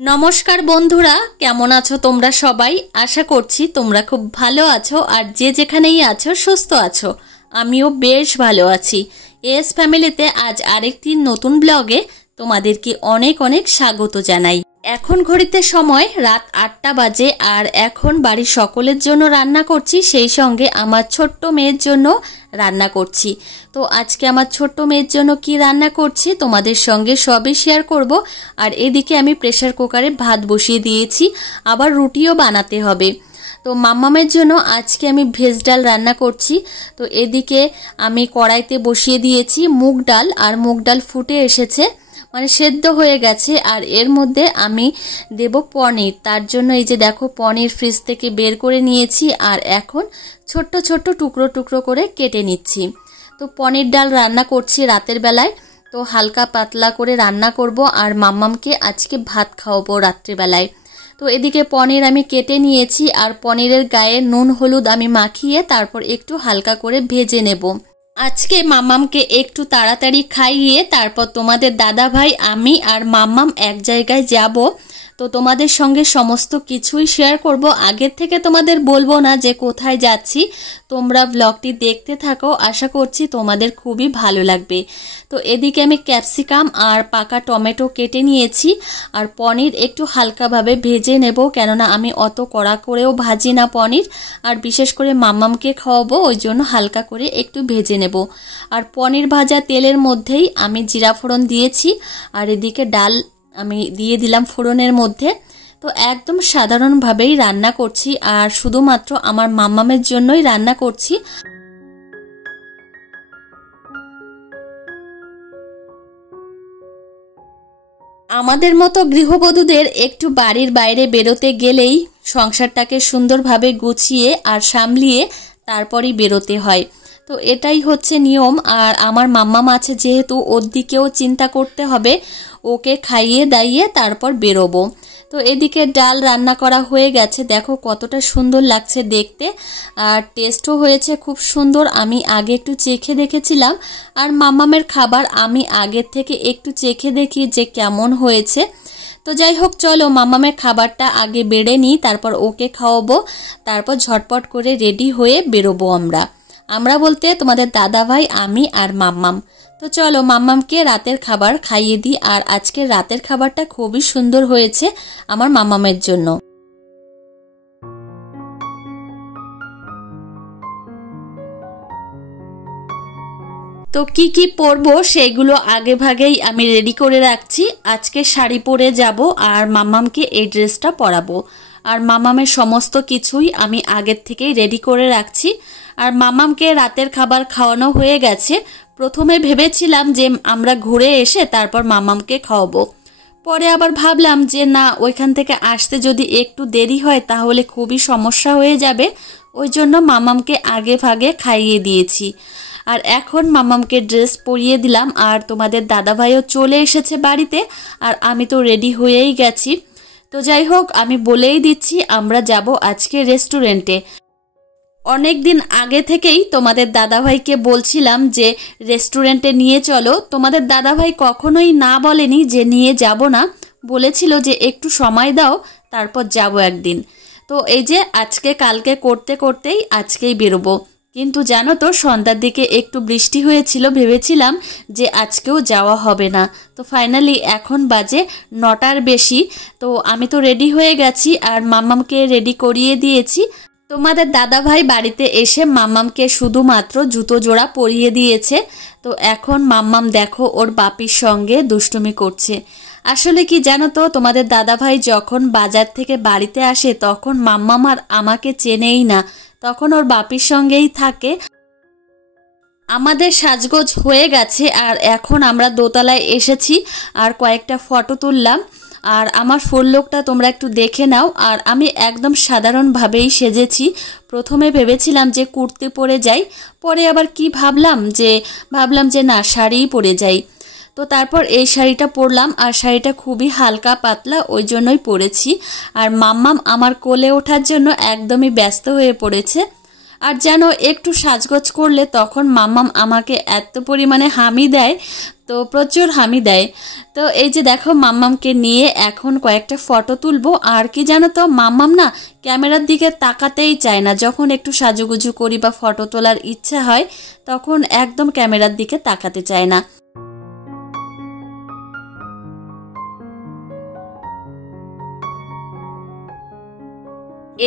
नमस्कार बंधुरा केमन आछो तोमरा सबाई आशा करछि तोमरा खूब भालो आछो और जे जेखानेई आछो सुस्थ आछो। आमिओ बेश भालो आछि। एस फैमिलीते आज आरेकटी नतून ब्लगे तोमादेरके अनेक अनेक स्वागत जानाई। এখন ঘড়িতে সময় রাত ৮টা বাজে আর এখন বাড়ির সকলের জন্য রান্না করছি, সেই সঙ্গে আমার ছোট্ট মেয়ের জন্য রান্না করছি। তো আজকে আমার ছোট্ট মেয়ের জন্য কি রান্না করছি তোমাদের সঙ্গে সবই শেয়ার করব। আর এদিকে আমি প্রেসার কুকারে ভাত বসিয়ে দিয়েছি, আবার রুটিও বানাতে হবে। তো মাম্মামের জন্য আজকে আমি ভেজ ডাল রান্না করছি। তো এদিকে আমি কড়াইতে বসিয়ে দিয়েছি মুগ ডাল, আর মুগ ডাল ফুটে এসেছে, মানে সেদ্ধ হয়ে গেছে। আর এর মধ্যে আমি দেব পনির। তার জন্য এই যে দেখো পনির ফ্রিজ থেকে বের করে নিয়েছি আর এখন ছোট্ট ছোট্ট টুকরো টুকরো করে কেটে নিচ্ছি। তো পনির ডাল রান্না করছি রাতের বেলায়, তো হালকা পাতলা করে রান্না করব আর মাম্মামকে আজকে ভাত খাওয়াবো রাত্রিবেলায়। তো এদিকে পনির আমি কেটে নিয়েছি আর পনিরের গায়ে নুন হলুদ আমি মাখিয়ে তারপর একটু হালকা করে ভেজে নেব। আজকে মাম্মামকে একটু তাড়াতাড়ি খাইয়ে তারপর তোমাদের দাদা ভাই আমি আর মাম্মাম এক জায়গায় যাব। তো তোমাদের সঙ্গে সমস্ত কিছুই শেয়ার করব। আগের থেকে তোমাদের বলবো না যে কোথায় যাচ্ছি, তোমরা ব্লগটি দেখতে থাকো, আশা করছি তোমাদের খুবই ভালো লাগবে। তো এদিকে আমি ক্যাপসিকাম আর পাকা টমেটো কেটে নিয়েছি আর পনির একটু হালকাভাবে ভেজে নেব, কেননা আমি অত কড়া করেও ভাজি না পনির, আর বিশেষ করে মাম্মামকে খাওয়াবো ওই জন্য হালকা করে একটু ভেজে নেব। আর পনির ভাজা তেলের মধ্যেই আমি জিরা ফোড়ন দিয়েছি আর এদিকে ডাল আমি দিয়ে দিলাম ফোড়নের মধ্যে। তো একদম সাধারণভাবেই রান্না করছি আর শুধুমাত্র আমার মাম্মামের জন্যই রান্না করছি। আমাদের মতো গৃহবধূদের একটু বাড়ির বাইরে বেরোতে গেলেই সংসারটাকে সুন্দরভাবে গুছিয়ে আর সামলিয়ে তারপরই বেরোতে হয়। তো এটাই হচ্ছে নিয়ম। আর আমার মাম্মাম আছে যেহেতু ওর দিকেও চিন্তা করতে হবে, ওকে খাইয়ে দাইয়ে তারপর বেরোবো। তো এদিকে ডাল রান্না করা হয়ে গেছে, দেখো কতটা সুন্দর লাগছে দেখতে আর টেস্টও হয়েছে খুব সুন্দর। আমি আগে একটু চেখে দেখেছিলাম আর মাম্মামের খাবার আমি আগের থেকে একটু চেখে দেখি যে কেমন হয়েছে। তো যাই হোক, চলো মাম্মামের খাবারটা আগে বেড়ে নিই, তারপর ওকে খাওয়াবো, তারপর ঝটপট করে রেডি হয়ে বেরোবো আমরা বলতে তোমাদের দাদা ভাই আমি আর মাম্মাম। তো চলো মাম্মামকে রাতের খাবার খাইয়ে দিই। আর আজকের রাতের খাবারটা খুবই সুন্দর হয়েছে আমার মাম্মামের জন্য। তো কি কি পরবো সেগুলো আগে ভাগেই আমি রেডি করে রাখছি। আজকে শাড়ি পরে যাব আর মাম্মামকে এই ড্রেসটা পরাবো। আর মাম্মামের সমস্ত কিছুই আমি আগের থেকেই রেডি করে রাখছি। আর মাম্মামকে রাতের খাবার খাওয়ানো হয়ে গেছে। প্রথমে ভেবেছিলাম যে আমরা ঘুরে এসে তারপর মাম্মামকে খাওয়াবো, পরে আবার ভাবলাম যে না, ওইখান থেকে আসতে যদি একটু দেরি হয় তাহলে খুবই সমস্যা হয়ে যাবে, ওই জন্য মাম্মামকে আগে ভাগে খাইয়ে দিয়েছি। আর এখন মাম্মামকে ড্রেস পরিয়ে দিলাম আর তোমাদের দাদাভাইও চলে এসেছে বাড়িতে আর আমি তো রেডি হয়েই গেছি। তো যাই হোক, আমি বলেই দিচ্ছি আমরা যাব আজকে রেস্টুরেন্টে। অনেক দিন আগে থেকেই তোমাদের দাদাভাইকে বলছিলাম যে রেস্টুরেন্টে নিয়ে চলো। তোমাদের দাদাভাই কখনোই না বলেনি যে নিয়ে যাব না, বলেছিল যে একটু সময় দাও তারপর যাব একদিন। তো এই যে আজকে কালকে করতে করতেই আজকেই বেরোবো। কিন্তু জানো তো সন্ধ্যার দিকে একটু বৃষ্টি হয়েছিল, ভেবেছিলাম যে আজকেও যাওয়া হবে না। তো ফাইনালি এখন বাজে 9টার বেশি। তো আমি তো রেডি হয়ে গেছি আর মাম্মামকে রেডি করিয়ে দিয়েছি। তোমাদের দাদা ভাই বাড়িতে এসে মাম্মামকে শুধুমাত্র জুতো জোড়া পরিয়ে দিয়েছে। তো এখন মাম্মাম দেখো ওর বাপির সঙ্গে দুষ্টুমি করছে। আসলে কি জানো তো, তোমাদের দাদা ভাই যখন বাজার থেকে বাড়িতে আসে তখন মাম্মাম আর আমাকে চেনেই না, তখন ওর বাপির সঙ্গেই থাকে। আমাদের সাজগোজ হয়ে গেছে আর এখন আমরা দোতলায় এসেছি আর কয়েকটা ফটো তুললাম। আর আমার ফুল লুকটা তোমরা একটু দেখে নাও। আর আমি একদম সাধারণভাবেই সেজেছি। প্রথমে ভেবেছিলাম যে কুর্তি পরে যাই, পরে আবার কি ভাবলাম যে না, শাড়িই পরে যাই। তো তারপর এই শাড়িটা পরলাম আর শাড়িটা খুবই হালকা পাতলা, ওই জন্যই পরেছি। আর মাম্মাম আমার কোলে ওঠার জন্য একদমই ব্যস্ত হয়ে পড়েছে। আর যেন একটু সাজগোজ করলে তখন মাম্মাম আমাকে এত পরিমাণে হামি দেয়, তো প্রচুর হামি দেয়। তো এই যে দেখো মাম্মামকে নিয়ে এখন কয়েকটা ফটো তুলবো। আর কি জানো তো, মাম্মাম না ক্যামেরার দিকে তাকাতেই চায় না। যখন একটু সাজুগুজু করি বা ফটো তোলার ইচ্ছা হয় তখন একদম ক্যামেরার দিকে তাকাতে চায় না।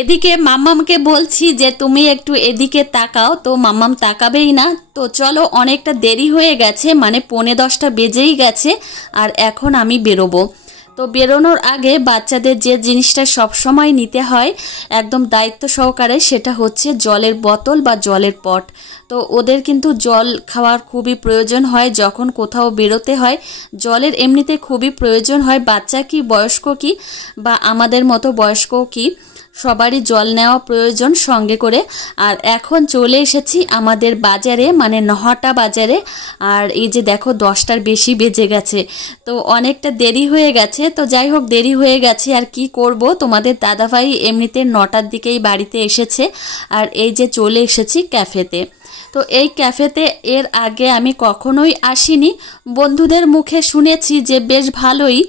এদিকে মাম্মামকে বলছি যে তুমি একটু এদিকে তাকাও, তো মাম্মাম তাকাবেই না। তো চলো, অনেকটা দেরি হয়ে গেছে, মানে 9:45 বেজেই গেছে। আর এখন আমি বেরোবো। তো বেরোনোর আগে বাচ্চাদের যে জিনিসটা সব সময় নিতে হয় একদম দায়িত্ব সহকারে, সেটা হচ্ছে জলের বোতল বা জলের পট। তো ওদের কিন্তু জল খাওয়ার খুবই প্রয়োজন হয় যখন কোথাও বেরোতে হয়। জলের এমনিতে খুবই প্রয়োজন হয়, বাচ্চা কি বয়স্ক কি বা আমাদের মতো বয়স্ক কি, সবারই জল নেওয়া প্রয়োজন সঙ্গে করে। আর এখন চলে এসেছি আমাদের বাজারে, মানে নহাটা বাজারে। আর এই যে দেখো 10টার বেশি বেজে গেছে, তো অনেকটা দেরি হয়ে গেছে। তো যাই হোক, দেরি হয়ে গেছে আর কি করব, তোমাদের দাদাভাই এমনিতে 9টার দিকেই বাড়িতে এসেছে। আর এই যে চলে এসেছি ক্যাফেতে। তো এই ক্যাফেতে এর আগে আমি কখনোই আসিনি, বন্ধুদের মুখে শুনেছি যে বেশ ভালোই।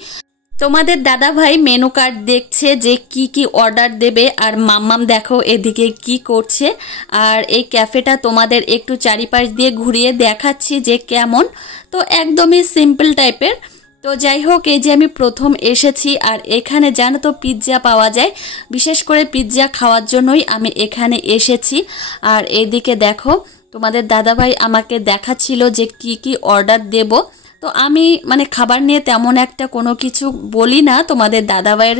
তোমাদের দাদাভাই মেনু কার্ড দেখছে যে কি কি অর্ডার দেবে, আর মাম্মাম দেখো এদিকে কি করছে। আর এই ক্যাফেটা তোমাদের একটু চারিপাশ দিয়ে ঘুরিয়ে দেখাচ্ছি যে কেমন। তো একদমই সিম্পল টাইপের। তো যাই হোক, এই যে আমি প্রথম এসেছি আর এখানে জানো তো পিৎজা পাওয়া যায়, বিশেষ করে পিৎজা খাওয়ার জন্যই আমি এখানে এসেছি। আর এদিকে দেখো তোমাদের দাদাভাই আমাকে দেখাচ্ছিল যে কি কি অর্ডার দেব। তো আমি মানে খাবার নিয়ে তেমন একটা কোনো কিছু বলি না, তোমাদের দাদাভাইয়ের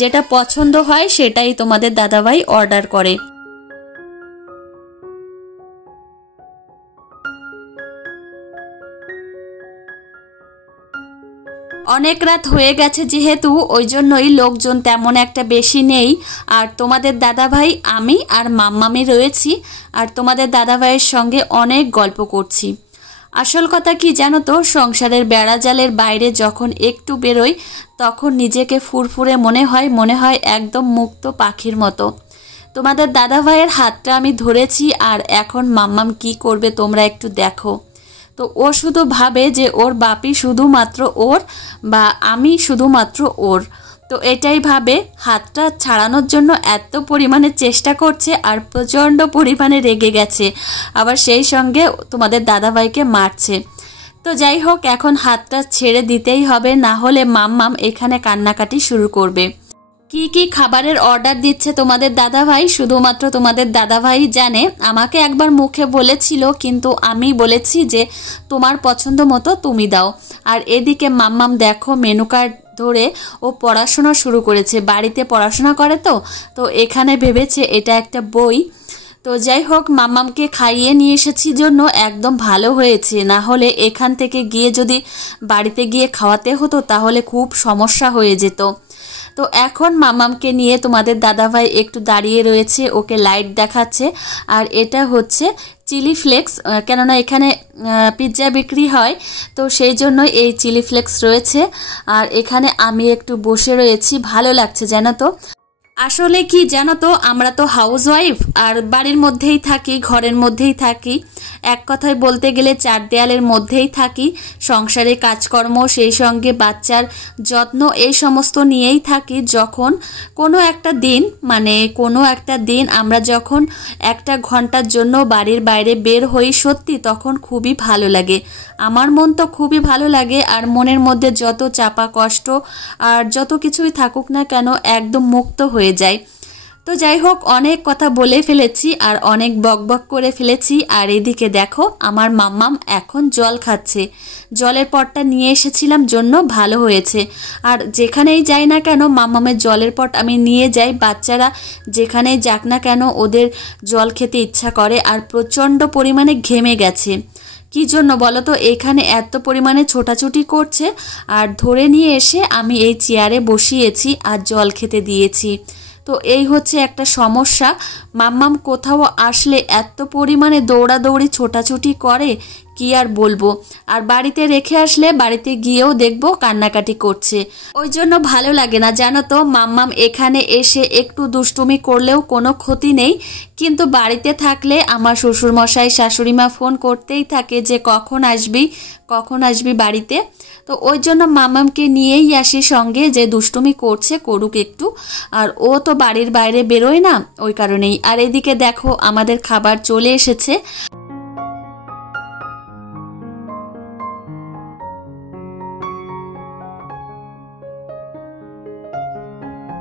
যেটা পছন্দ হয় সেটাই তোমাদের দাদাভাই অর্ডার করে। অনেক রাত হয়ে গেছে যেহেতু, ওই জন্যই লোকজন তেমন একটা বেশি নেই। আর তোমাদের দাদাভাই, আমি আর মাম্মামি রয়েছি। আর তোমাদের দাদাভাইয়ের সঙ্গে অনেক গল্প করছি। আসল কথা কি জানো তো, সংসারের বেড়াজালের বাইরে যখন একটু বেরোই তখন নিজেকে ফুরফুরে মনে হয় একদম মুক্ত পাখির মতো। তোমাদের দাদাভাইয়ের হাতটা আমি ধরেছি আর এখন মাম্মাম কি করবে তোমরা একটু দেখো। তো ও শুধু ভাবে যে ওর বাপি শুধুমাত্র ওর বা আমি শুধুমাত্র ওর। তো এটাই ভাবে, হাতটা ছাড়ানোর জন্য এত পরিমাণে চেষ্টা করছে আর প্রচণ্ড পরিমাণে রেগে গেছে, আবার সেই সঙ্গে তোমাদের দাদাভাইকে মারছে। তো যাই হোক, এখন হাতটা ছেড়ে দিতেই হবে, না হলে মাম্মাম এখানে কান্নাকাটি শুরু করবে। কি কি খাবারের অর্ডার দিচ্ছে তোমাদের দাদাভাই শুধুমাত্র তোমাদের দাদাভাই জানে। আমাকে একবার মুখে বলেছিল, কিন্তু আমি বলেছি যে তোমার পছন্দ মতো তুমি দাও। আর এদিকে মাম্মাম দেখো মেনু কার্ড ধরে ও পড়াশোনা শুরু করেছে, বাড়িতে পড়াশোনা করে। তো এখানে ভেবেছে এটা একটা বই। তো যাই হোক, মাম্মামকে খাইয়ে নিয়ে এসেছি জন্য একদম ভালো হয়েছে, না হলে এখান থেকে গিয়ে যদি বাড়িতে গিয়ে খাওয়াতে হতো তাহলে খুব সমস্যা হয়ে যেত। তো এখন মাম্মামকে নিয়ে তোমাদের দাদাভাই একটু দাঁড়িয়ে রয়েছে, ওকে লাইট দেখাচ্ছে। আর এটা হচ্ছে চিলি ফ্লেক্স, কেননা এখানে পিৎজা বিক্রি হয়, তো সেই জন্য এই চিলি ফ্লেক্স রয়েছে। আর এখানে আমি একটু বসে রয়েছি, ভালো লাগছে জানো তো। আসলে কি জানো তো, আমরা তো হাউসওয়াইফ আর বাড়ির মধ্যেই থাকি, ঘরের মধ্যেই থাকি, এক কথায় বলতে গেলে 4 দেয়ালের মধ্যেই থাকি। সংসারে কাজকর্ম, সেই সঙ্গে বাচ্চার যত্ন, এই সমস্ত নিয়েই থাকি। যখন কোনো একটা দিন আমরা যখন 1 ঘন্টার জন্য বাড়ির বাইরে বের হই, সত্যি তখন খুবই ভালো লাগে। আমার মন তো খুবই ভালো লাগে, আর মনের মধ্যে যত চাপা কষ্ট আর যত কিছুই থাকুক না কেন একদম মুক্ত হয়ে যায়। তো যাই হোক, অনেক কথা বলে ফেলেছি আর অনেক বকবক করে ফেলেছি। আর এদিকে দেখো আমার মাম্মাম এখন জল খাচ্ছে। জলের পটটা নিয়ে এসেছিলাম জন্য ভালো হয়েছে। আর যেখানেই যাই না কেন মাম্মামের জলের পট আমি নিয়ে যাই। বাচ্চারা যেখানেই যাক না কেন ওদের জল খেতে ইচ্ছা করে। আর প্রচণ্ড পরিমাণে ঘেমে গেছে, কি জন্য বলো তো, এখানে এত পরিমাণে ছোটাছুটি করছে। আর ধরে নিয়ে এসে আমি এই চেয়ারে বসিয়েছি আর জল খেতে দিয়েছি। তো এই হচ্ছে একটা সমস্যা। মাম্মাম কোথাও আসলে এত পরিমাণে দৌড়াদৌড়ি ছোটাছুটি করে, কি আর বলবো। আর বাড়িতে রেখে আসলে বাড়িতে গিয়েও দেখবো কান্নাকাটি করছে, ওই জন্য ভালো লাগে না জানো তো। মাম্মাম এখানে এসে একটু দুষ্টুমি করলেও কোনো ক্ষতি নেই, কিন্তু বাড়িতে থাকলে আমার শ্বশুরমশাই শাশুড়িমা ফোন করতেই থাকে যে কখন আসবি বাড়িতে। তো ওই জন্য মাম্মামকে নিয়েই আসি সঙ্গে, যে দুষ্টুমি করছে করুক একটু, আর ও তো বাড়ির বাইরে বেরোয় না, ওই কারণেই। আর এদিকে দেখো আমাদের খাবার চলে এসেছে।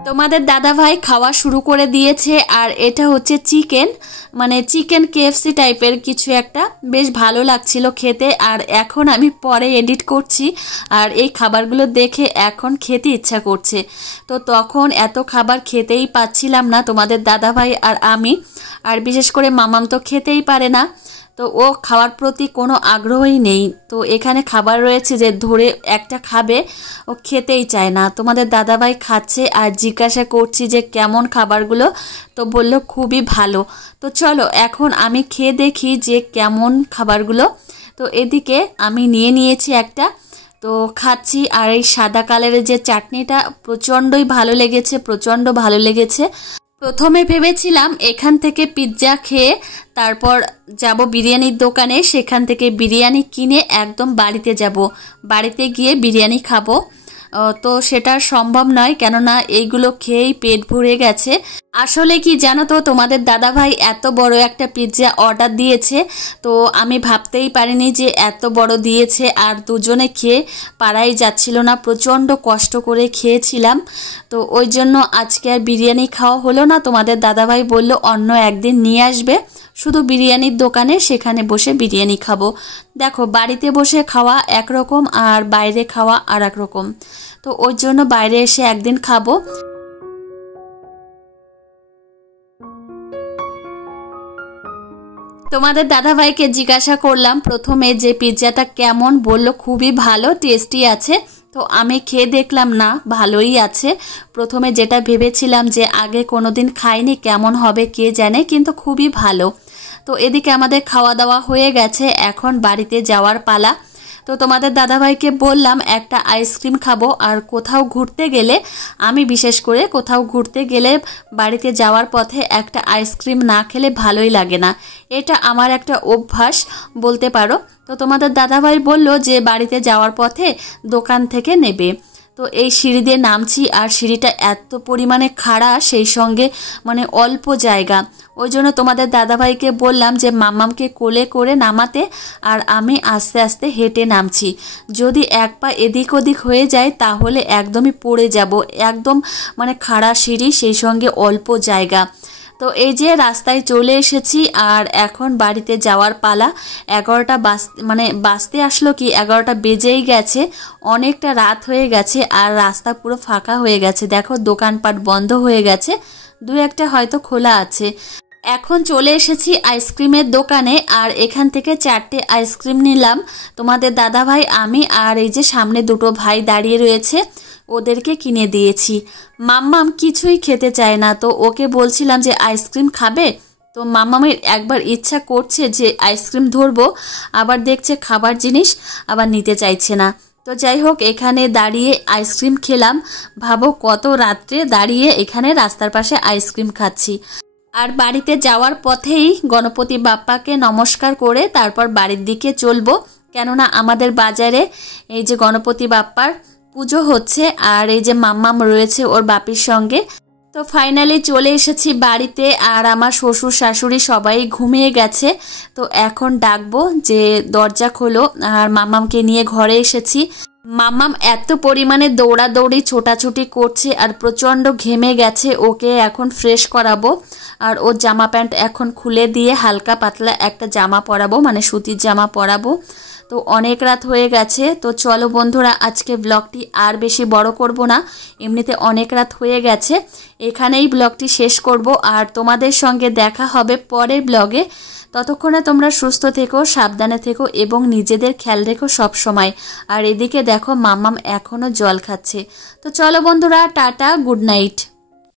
তোমাদের দাদাভাই খাওয়া শুরু করে দিয়েছে, আর এটা হচ্ছে চিকেন, মানে চিকেন কেএফসি টাইপের কিছু একটা, বেশ ভালো লাগছিল খেতে। আর এখন আমি পরে এডিট করছি, আর এই খাবারগুলো দেখে এখন খেতে ইচ্ছা করছে। তো তখন এত খাবার খেতেই পাচ্ছিলাম না তোমাদের দাদাভাই আর আমি, আর বিশেষ করে মামাম তো খেতেই পারে না, তো ও খাওয়ার প্রতি কোনো আগ্রহই নেই। তো এখানে খাবার রয়েছে যে ধরে একটা খাবে, ও খেতেই চায় না। তোমাদের দাদাভাই খাচ্ছে, আর জিজ্ঞাসা করছি যে কেমন খাবারগুলো, তো বলল খুবই ভালো। তো চলো এখন আমি খেয়ে দেখি যে কেমন খাবারগুলো। তো এদিকে আমি নিয়ে নিয়েছি একটা, তো খাচ্ছি। আর এই সাদা কালারের যে চাটনিটা প্রচণ্ডই ভালো লেগেছে। প্রথমে ভেবেছিলাম এখান থেকে পিৎজা খেয়ে তারপর যাব বিরিয়ানির দোকানে, সেখান থেকে বিরিয়ানি কিনে একদম বাড়িতে যাব, বাড়িতে গিয়ে বিরিয়ানি খাবো। তো সেটা সম্ভব নয়, কেননা এইগুলো খেয়েই পেট ভরে গেছে। আসলে কি জানো তো, তোমাদের দাদাভাই এত বড় একটা পিৎজা অর্ডার দিয়েছে, তো আমি ভাবতেই পারিনি যে এত বড় দিয়েছে। আর দুজনে খেয়ে পারাই যাচ্ছিল না, প্রচণ্ড কষ্ট করে খেয়েছিলাম। তো ওই জন্য আজকে আর বিরিয়ানি খাওয়া হলো না। তোমাদের দাদাভাই বলল অন্য একদিন নিয়ে আসবে, শুধু বিরিয়ানির দোকানে, সেখানে বসে বিরিয়ানি খাবো। দেখো বাড়িতে বসে খাওয়া একরকম আর বাইরে খাওয়া আর এক রকম, তো ওই জন্য বাইরে এসে একদিন খাবো। তোমাদের দাদাভাইকে জিজ্ঞাসা করলাম প্রথমে যে পিৎজাটা কেমন, বলল খুবই ভালো, টেস্টি আছে। তো আমি খেয়ে দেখলাম, না ভালোই আছে। প্রথমে যেটা ভেবেছিলাম যে আগে কোনোদিন খাইনি, কেমন হবে কে জানে, কিন্তু খুবই ভালো। তো এদিকে আমাদের খাওয়া দাওয়া হয়ে গেছে, এখন বাড়িতে যাওয়ার পালা। তো তোমাদের দাদাভাইকে বললাম একটা আইসক্রিম খাবো। আর কোথাও ঘুরতে গেলে, আমি বিশেষ করে কোথাও ঘুরতে গেলে বাড়িতে যাওয়ার পথে একটা আইসক্রিম না খেলে ভালোই লাগে না, এটা আমার একটা অভ্যাস বলতে পারো। তো তোমাদের দাদাভাই বলল যে বাড়িতে যাওয়ার পথে দোকান থেকে নেবে। তো এই সিঁড়ি দিয়ে নামছি, আর সিঁড়িটা এত পরিমাণে খাড়া, সেই সঙ্গে মানে অল্প জায়গা, ওই জন্য তোমাদের দাদাভাইকে বললাম যে মাম্মামকে কোলে করে নামাতে, আর আমি আস্তে আস্তে হেঁটে নামছি। যদি এক পা এদিক ওদিক হয়ে যায় তাহলে একদমই পড়ে যাব, একদম মানে খাড়া সিঁড়ি, সেই সঙ্গে অল্প জায়গা। তো এই যে রাস্তায় চলে এসেছি, আর এখন বাড়িতে যাওয়ার পালা। 11টা বাজতে আসলো, কি 11টা বেজেই গেছে, অনেকটা রাত হয়ে গেছে, আর রাস্তা পুরো ফাঁকা হয়ে গেছে। দেখো দোকানপাট বন্ধ হয়ে গেছে, দু একটা হয়তো খোলা আছে। এখন চলে এসেছি আইসক্রিমের দোকানে, আর এখান থেকে 4টে আইসক্রিম নিলাম, তোমাদের দাদাভাই, আমি, আর এই যে সামনে দুটো ভাই দাঁড়িয়ে রয়েছে, ওদেরকে কিনে দিয়েছি। মাম্মাম কিছুই খেতে চায় না, তো ওকে বলছিলাম যে আইসক্রিম খাবে। তো মাম্মামের একবার ইচ্ছা করছে যে আইসক্রিম ধরবো, আবার দেখছে খাবার জিনিস, আবার নিতে চাইছে না। তো যাই হোক, এখানে দাঁড়িয়ে আইসক্রিম খেলাম। ভাবো কত রাত্রে দাঁড়িয়ে এখানে রাস্তার পাশে আইসক্রিম খাচ্ছি। আর বাড়িতে যাওয়ার পথেই গণপতি বাপ্পাকে নমস্কার করে তারপর বাড়ির দিকে চলবো, কেননা আমাদের বাজারে এই যে গণপতি বাপ্পার পুজো হচ্ছে, আর এই যে মাম্মাম রয়েছে ওর বাপির সঙ্গে। তো ফাইনালি চলে এসেছি বাড়িতে, আর আমার শ্বশুর শাশুড়ি সবাই ঘুমিয়ে গেছে। তো এখন ডাকবো যে দরজা খোলো, আর মাম্মামকে নিয়ে ঘরে এসেছি। মাম্মাম এত পরিমাণে দৌড়াদৌড়ি ছোটাছুটি করছে, আর প্রচণ্ড ঘেমে গেছে, ওকে এখন ফ্রেশ করাবো। আর ওর জামা প্যান্ট এখন খুলে দিয়ে হালকা পাতলা একটা জামা পরাবো, মানে সুতির জামা পরাবো। তো অনেক রাত হয়ে গেছে। তো চলো বন্ধুরা, আজকে ব্লগটি আর বেশি বড় করব না, এমনিতে অনেক রাত হয়ে গেছে, এখানেই ব্লগটি শেষ করব। আর তোমাদের সঙ্গে দেখা হবে পরের ব্লগে। ততক্ষণে তোমরা সুস্থ থেকো, সাবধানে থেকো, এবং নিজেদের খেয়াল রেখো সব সময়। আর এদিকে দেখো মাম্মাম এখনও জল খাচ্ছে। তো চলো বন্ধুরা, টাটা, গুড নাইট।